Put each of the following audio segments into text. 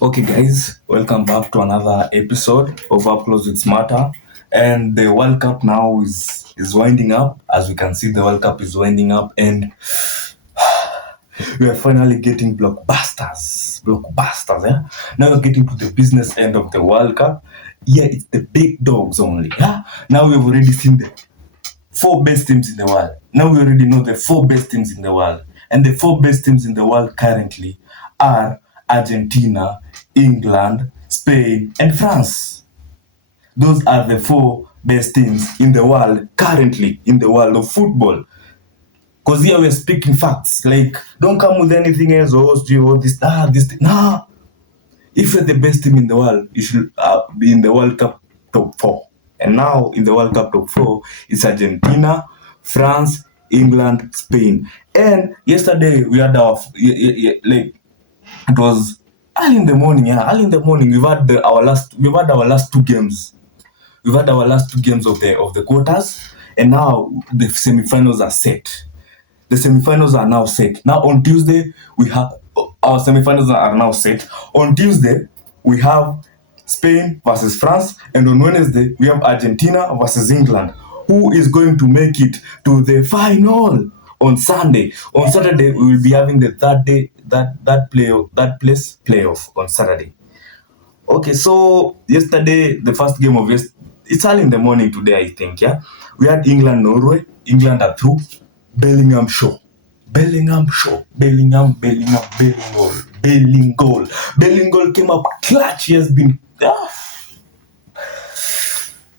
Okay, guys, welcome back to another episode of Up Close with Smarter. And the World Cup now is winding up. As we can see, the World Cup is winding up, and we are finally getting blockbusters. Blockbusters, yeah? Now we're getting to the business end of the World Cup. Yeah, it's the big dogs only. Yeah? Now we've already seen the four best teams in the world. Now we already know the four best teams in the world. And the four best teams in the world currently are Argentina, England, Spain, and France. Those are the four best teams in the world currently in the world of football. Because here we're speaking facts. Like, don't come with anything else or this. Nah. If you're the best team in the world, you should be in the World Cup top four. And now in the World Cup top four, it's Argentina, France, England, Spain. And yesterday we had like it was early in the morning. Yeah, early in the morning. We've had our last two games. We've had our last two games of the quarters, and now the semifinals are set. The semifinals are now set. Now on Tuesday, we have our semifinals are now set. On Tuesday, we have Spain versus France, and on Wednesday, we have Argentina versus England. Who is going to make it to the final on Sunday? On Saturday, we will be having the third day that place playoff on Saturday. Okay, so yesterday, the first game of it's early in the morning today, I think, yeah. We had England, Norway. England are through. Bellingham show. Bellingham show. Bellingham, Bellingham came up clutch.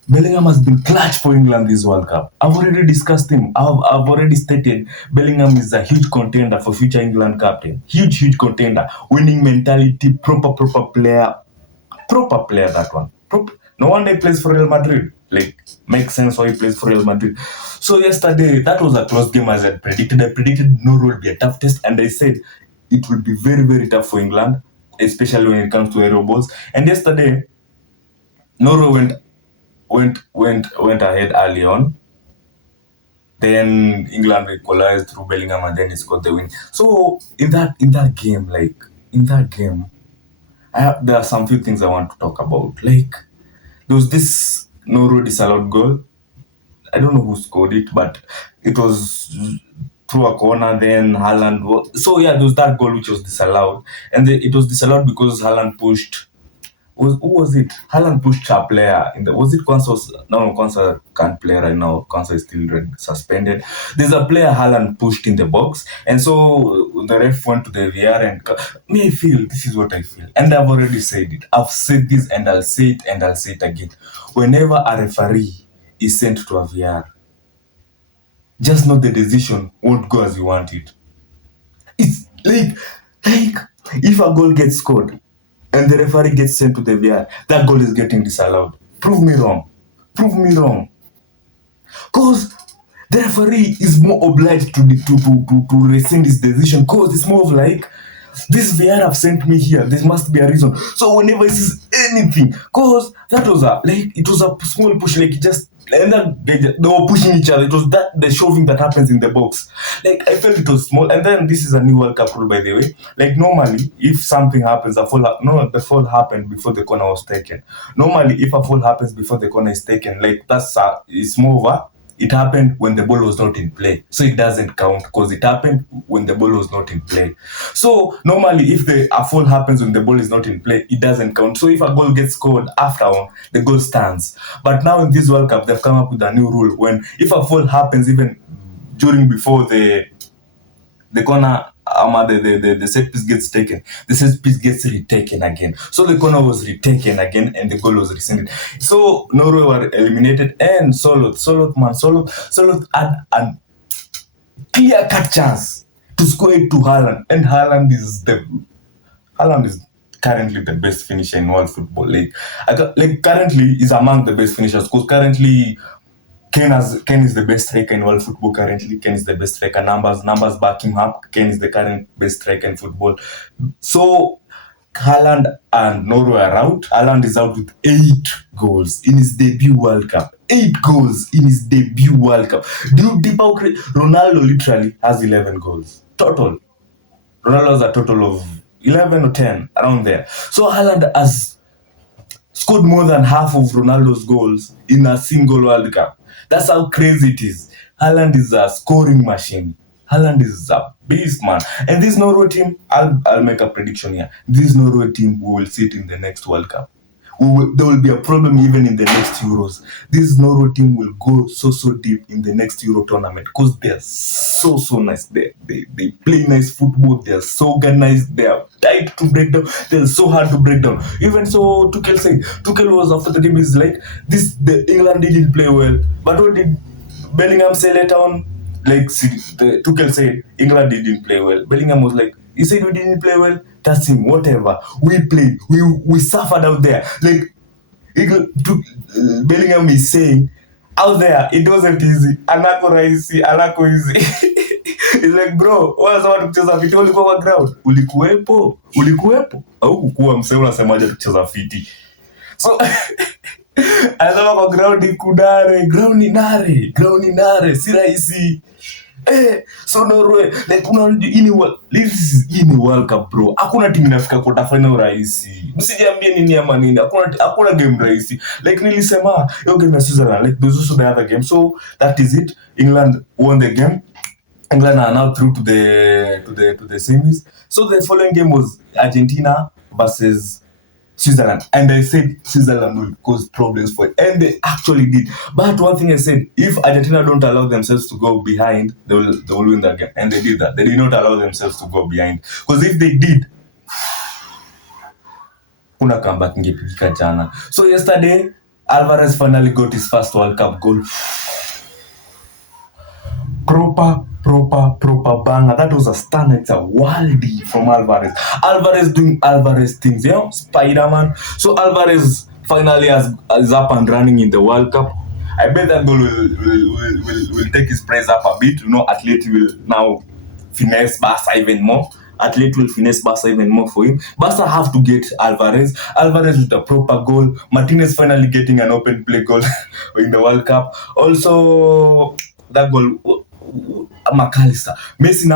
Bellingham has been clutch for England this World Cup. I've already discussed him. I've already stated Bellingham is a huge contender for future England captain. Huge contender. Winning mentality, proper player. Proper player, that one. No wonder he plays for Real Madrid. Like, makes sense why he plays for Real Madrid. So yesterday, that was a close game as I predicted. I predicted Norway would be a tough test, and I said it would be very tough for England, especially when it comes to aero balls. And yesterday, Norway went ahead early on. Then England equalized through Bellingham, and then he scored the win. So in that game, there are some few things I want to talk about. Like, there was this Norway disallowed goal. I don't know who scored it, but it was through a corner. Then Haaland. So yeah, there was that goal which was disallowed, and it was disallowed because Haaland pushed. Who was it? Haaland pushed a player in the. Was it Kwanzaa? No, Kwanzaa can't play right now. Kwanzaa is still suspended. There's a player Haaland pushed in the box, and so the ref went to the VR and me. I feel this is what I feel, and I've already said it. I've said this, and I'll say it, and I'll say it again. Whenever a referee is sent to a VR, just know the decision won't go as you want it. It's like if a goal gets scored and the referee gets sent to the VR, that goal is getting disallowed. Prove me wrong. Prove me wrong. Because the referee is more obliged to rescind his decision, because it's more of like, this VR have sent me here, there must be a reason. So whenever he sees anything, because that was it was a small push, like just, and then they were pushing each other. It was the shoving that happens in the box. Like, I felt it was small. And then this is a new World Cup rule, by the way. Like, normally, if something happens, the fall happened before the corner was taken. Normally, if a fall happens before the corner is taken, like, it's more over. It happened when the ball was not in play. So it doesn't count, because it happened when the ball was not in play. So normally, if a foul happens when the ball is not in play, it doesn't count. So if a goal gets scored after one, the goal stands. But now in this World Cup, they've come up with a new rule, when if a foul happens even before the corner, the set piece gets taken, the set piece gets retaken again. So the corner was retaken again, and the goal was rescinded. So Norway were eliminated, and Solot had a clear-cut chance to score it to Haaland, and Haaland is currently the best finisher in world football. Currently is among the best finishers, because currently Ken is the best striker in world football currently. Ken is the best striker. Numbers back him up. Ken is the current best striker in football. So Haaland and Norway are out. Haaland is out with 8 goals in his debut World Cup. 8 goals in his debut World Cup. Ronaldo literally has 11 goals total. Ronaldo has a total of 11 or 10, around there. So Haaland has scored more than half of Ronaldo's goals in a single World Cup. That's how crazy it is. Haaland is a scoring machine. Haaland is a beast, man. And this Norway team, I'll make a prediction here. This Norway team will sit in the next World Cup. There will be a problem even in the next Euros. This Norway team will go so deep in the next Euro tournament because they're so nice. They play nice football. They're so organized. They are tight to break down. They're so hard to break down. Even so, Tuchel was after the game is like the England didn't play well, but what did Bellingham say later on? Like Tuchel said, England didn't play well. Bellingham was like, he said we didn't play well. That's him. Whatever. We played. We suffered out there. Like Bellingham is saying, out there it wasn't easy. Anako rahisi, anako easy. It's like, bro, wanasema tukicheza fiti ulikuwa kwa ground. Ulikuwepo. Au kukua msee unasemaje tukicheza fiti. So anasema kwa ground ikudare, ground ni nare, si rahisi. So Norway, like ini World Cup, bro. Hakuna timu inafika quarter final rahisi. Msijiambie nini ama nini. Hakuna game rahisi. Like nilisema, hiyo game ya Switzerland, like there's also the other game. So that is it. England won the game. England are now through to the semis. So the following game was Argentina versus Switzerland, and I said Switzerland will cause problems for it, and they actually did. But one thing I said, if Argentina don't allow themselves to go behind, they will win that game, and they did that. They did not allow themselves to go behind, because if they did, kuna comeback ingepigika jana. So yesterday, Alvarez finally got his first World Cup goal. Proper banger. That was a stunner. It's a worldie from Alvarez. Alvarez doing Alvarez things, Spider-Man. So Alvarez finally is up and running in the World Cup. I bet that goal will take his price up a bit. Athlete will now finesse Barca even more. Athlete will finesse Barca even more for him. Barca have to get Alvarez. Alvarez with a proper goal. Martinez finally getting an open play goal in the World Cup. Also, that goal, McAllister. Messi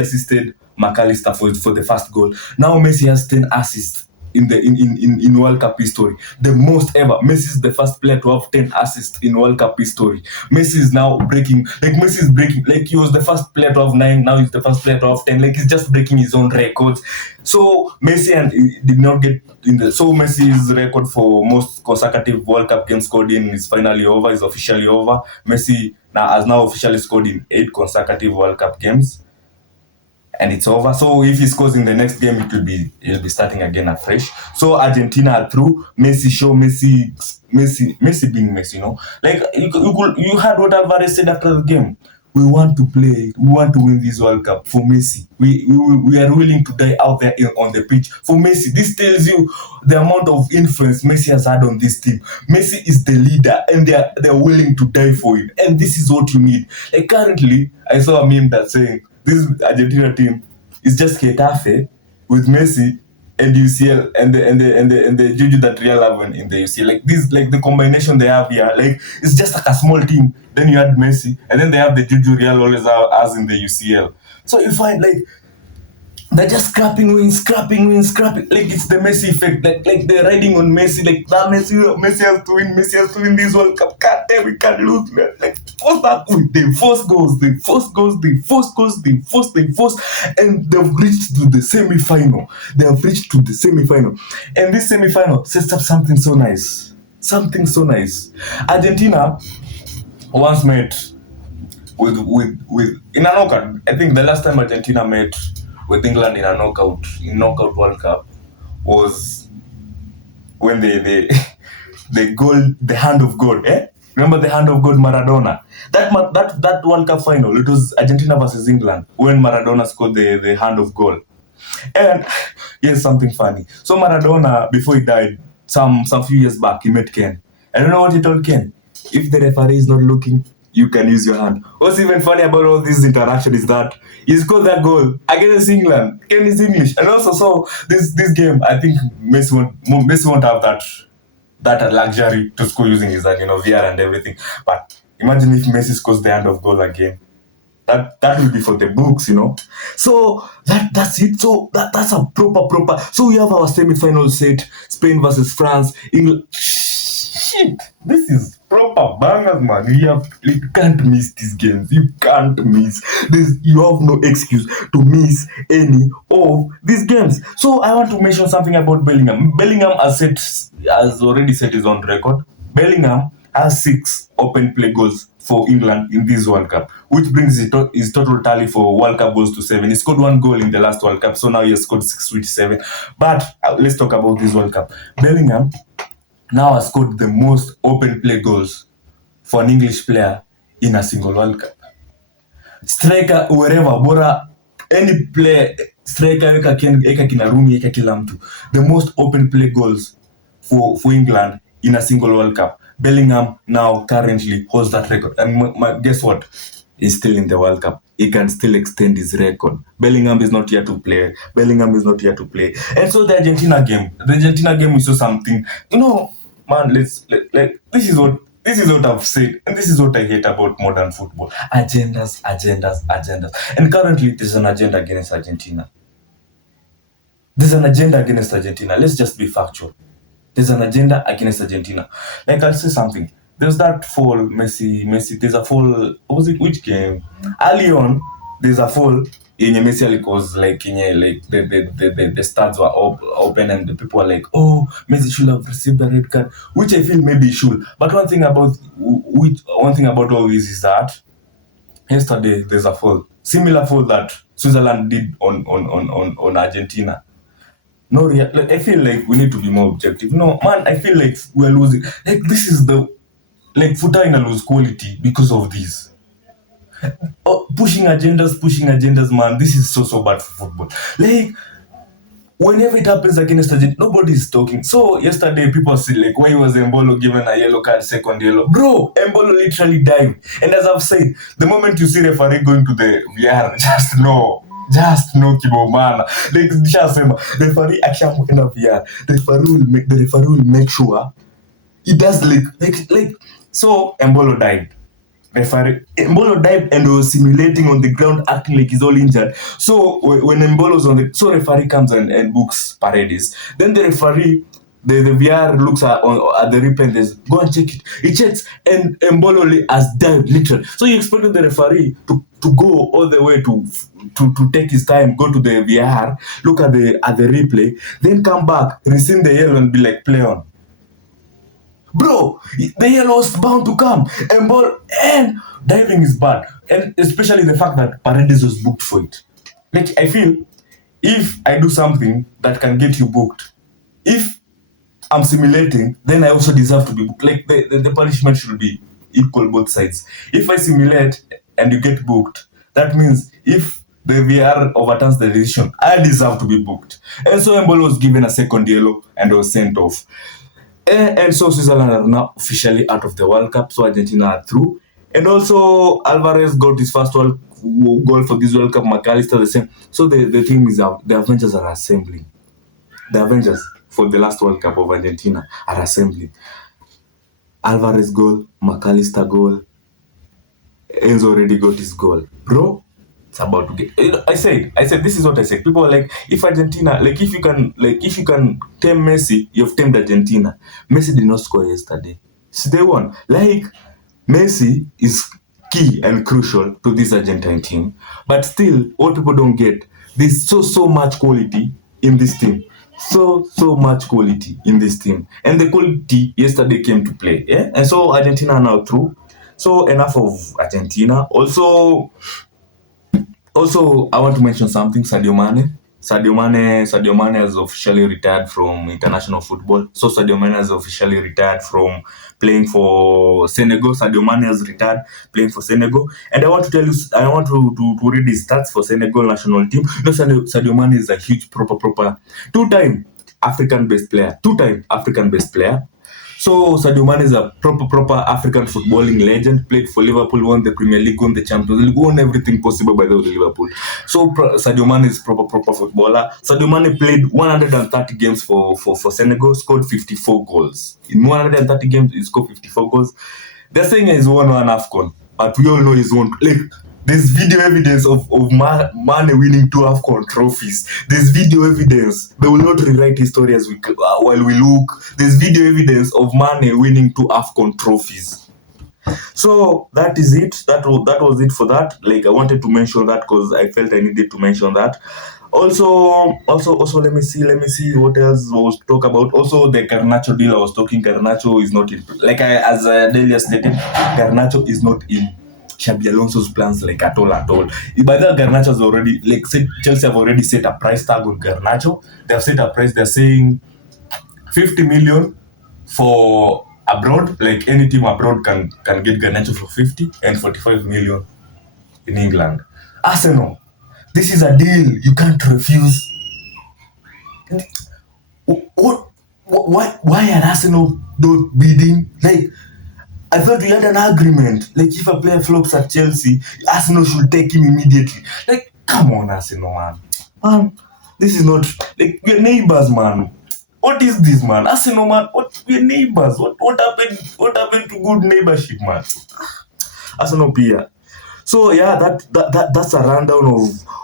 assisted McAllister for the first goal. Now Messi has 10 assists in World Cup history. The most ever. Messi is the first player to have 10 assists in World Cup history. Messi is now breaking, like he was the first player to have 9, now he's the first player to have 10. Like he's just breaking his own records. So Messi did not get so Messi's record for most consecutive World Cup games scored in is finally over, is officially over. Messi has now officially scored in 8 consecutive World Cup games. And it's over. So if he scores in the next game, he'll be starting again afresh. So Argentina are through. Messi being Messi, Like you heard what Alvarez said after the game. We want to play. We want to win this World Cup for Messi. We are willing to die out there on the pitch for Messi. This tells you the amount of influence Messi has had on this team. Messi is the leader, and they're willing to die for him. And this is what you need. Like currently, I saw a meme that saying this Argentina team is just Getafe with Messi and UCL and the juju that Real have in the UCL. Like this, like the combination they have here, like it's just like a small team. Then you add Messi, and then they have the juju Real always have as in the UCL. So you find like they're just scrapping wins. Like it's the Messi effect. Like they're riding on Messi. Like that Messi has to win this World Cup. Can't tell, we can't lose, man. Like what's that? They force goals, and they've reached to the semi-final. And this semi-final sets up something so nice. Argentina once met with in a knockout. I think the last time Argentina met with England in a knockout World Cup was when the hand of God. Remember the hand of God, Maradona? That World Cup final, it was Argentina versus England when Maradona scored the hand of goal. And here's something funny. So Maradona, before he died, some few years back, he met Ken. I don't know what he told Ken. If the referee is not looking, you can use your hand. What's even funny about all this interaction is that he scored that goal against England. Ken is English. And also, so this game, I think Messi won't have that luxury to score using his hand, VR and everything. But imagine if Messi scores the hand of goal again. that will be for the books. So that's it. So that's a proper. So we have our semi-final set: Spain versus France. England. Shit, this is proper bangers, man. You can't miss these games. You can't miss this. You have no excuse to miss any of these games. So I want to mention something about Bellingham. Bellingham has already set his own record. Bellingham has 6 open play goals for England in this World Cup, which brings his total tally for World Cup goals to 7. He scored 1 goal in the last World Cup, so now he has scored 6 with 7. But let's talk about this World Cup. Bellingham now has scored the most open play goals for an English player in a single World Cup. Striker wherever, bora any player, striker eka kina Rooney, eka kila mtu. The most open play goals for England in a single World Cup. Bellingham now currently holds that record. And guess what? He's still in the World Cup. He can still extend his record. Bellingham is not here to play. And so the Argentina game, we saw something. Man, this is what I've said, and this is what I hate about modern football. Agendas. And currently there's an agenda against Argentina. Let's just be factual. There's an agenda against Argentina. Like, I'll say something. There's that fall, Messi. There's a fall. What was it? Which game? Early on, there's a fall in Messi because the stands were open and the people were like, oh, Messi should have received the red card, which I feel maybe he should. But one thing about all this is that yesterday there's a fall, similar fall that Switzerland did on Argentina. No, I feel like we need to be more objective. No, man, I feel like we're losing. Like, this is football in a lose quality because of this. Pushing agendas, man. This is so bad for football. Like, whenever it happens against Argentina, nobody is talking. So yesterday, people said, like, why was Embolo given a yellow card, second yellow? Bro, Embolo literally dived. And as I've said, the moment you see referee going to the VR, just know kibomana. Like, referee akishamuenda VR, the referee will make sure he does like so. Embolo dived. Embolo dived and was simulating on the ground, acting like he's all injured. So when Embolo's referee comes and books Paredes. Then the referee, the VR looks at the replay and says, go and check it. He checks and Embolo has dived literally. So you expected the referee to go all the way to take his time, go to the VR, look at the replay, then come back, receive the yellow and be like, play on. Bro, the yellow was bound to come. And diving is bad. And especially the fact that Paredes was booked for it. Like, I feel if I do something that can get you booked, if I'm simulating, then I also deserve to be booked. Like, the punishment should be equal both sides. If I simulate and you get booked, that means if the VR overturns the decision, I deserve to be booked. And so Embolo was given a second yellow and was sent off. And so Switzerland are now officially out of the World Cup, so Argentina are through. And also Alvarez got his first goal for this World Cup, McAllister the same. So the thing is that the Avengers are assembling. The Avengers for the last World Cup of Argentina are assembling. Alvarez goal, McAllister goal, Enzo already got his goal. Bro, it's about to get. I said this is what I said. People are like, if Argentina, if you can tame Messi, you've tamed Argentina. Messi did not score yesterday. So they won. Like, Messi is key and crucial to this Argentine team. But still, what people don't get, there's so much quality in this team. So much quality in this team. And the quality yesterday came to play. Yeah? And so Argentina are now through. So enough of Argentina. Also, I want to mention something. Sadio Mane has officially retired from international football. So Sadio Mane has officially retired from playing for Senegal. Sadio Mane has retired playing for Senegal. And I want to tell you, I want to read his stats for Senegal national team. Sadio Mane is a huge proper two-time African-based player. So Sadio Mane is a proper African footballing legend. Played for Liverpool, won the Premier League, won the Champions League, won everything possible by the way Liverpool. So Sadio Mane is proper footballer. Sadio Mane played 130 games for Senegal, scored 54 goals. In 130 games, he scored 54 goals. They're saying he's won one AFCON, but we all know he's won. There's video evidence of Mane winning two AFCON trophies. There's video evidence. They will not rewrite history as while we look. There's video evidence of Mane winning two AFCON trophies. So that is it. That was it for that. Like I wanted to mention that because I felt I needed to mention that. Also, let me see what else was to talk about. Also, the Garnacho deal I was talking. Garnacho is not in. Like as Delia stated, Garnacho is not in Xabi Alonso's plans like at all, at all. By the Garnacho's already like Chelsea have already set a price tag on Garnacho. They have set a price. They're saying 50 million for abroad. Like any team abroad can get Garnacho for 50 and 45 million in England. Arsenal, this is a deal you can't refuse. What? Why are Arsenal not bidding? Like, I thought we had an agreement. Like, if a player flops at Chelsea, Arsenal should take him immediately. Like, come on, Arsenal, man. Man, this is not like we're neighbors, man. What is this, man? Arsenal, man. We're neighbors. What happened? What happened to good neighborship, man? Arsenal Pia. So yeah, that's a rundown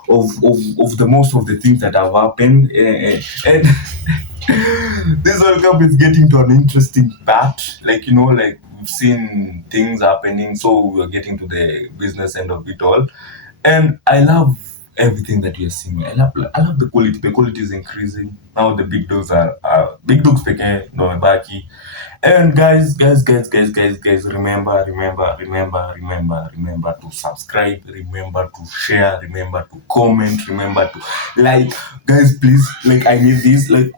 of the most of the things that have happened, and this World Cup is getting to an interesting part. Like like we've seen things happening, so we're getting to the business end of it all, and I love everything that you're seeing. I love the quality. The quality is increasing now. The big dogs are big dogs peke no mebaki. And guys, remember to subscribe, remember to share, remember to comment, remember to like. Guys, please, like I need this. Like,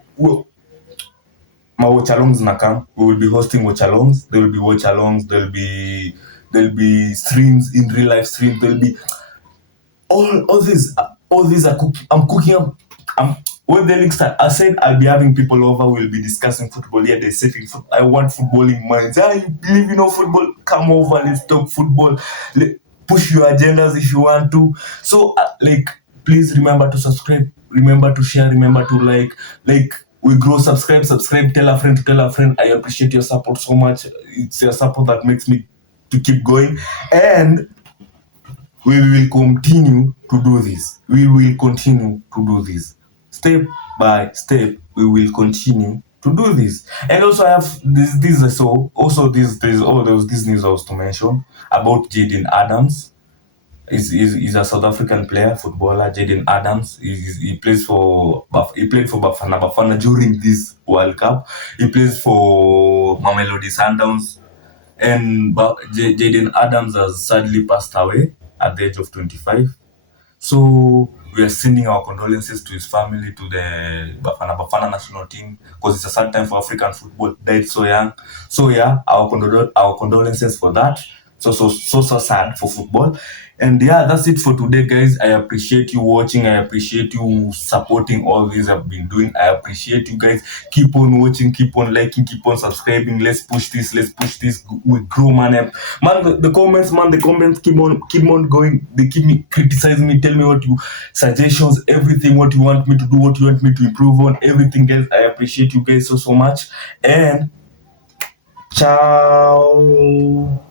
my watch alongs nakam. We will be hosting watch alongs. There will be watch alongs. There'll be streams in real life streams. There'll be all these are cooking. I'm cooking up. When the links start, I said I'll be having people over. We'll be discussing football. Yeah, they're setting. I want footballing minds. You believe football? Come over. Let's talk football. Push your agendas if you want to. So, please remember to subscribe. Remember to share. Remember to like. We grow. Subscribe. Tell a friend to tell a friend. I appreciate your support so much. It's your support that makes me to keep going. And we will continue to do this. We will continue to do this. Step by step, we will continue to do this. And also, I have this also there's all these news I was to mention about Jaden Adams. He's a South African player, footballer. Jaden Adams. He played for Bafana during this World Cup. He plays for Mamelodi Sundowns. And Jaden Adams has sadly passed away at the age of 25. So we are sending our condolences to his family, to the Bafana national team, because it's a sad time for African football. Died so young. So yeah, our condolences for that. So sad for football. And yeah, that's it for today, guys. I appreciate you watching. I appreciate you supporting all these I've been doing. I appreciate you guys. Keep on watching, keep on liking, keep on subscribing. Let's push this. We grow, man. Man, the comments keep on going. They keep me criticizing me, tell me what you suggestions, everything, what you want me to do, what you want me to improve on, everything, guys. I appreciate you guys so much. And ciao.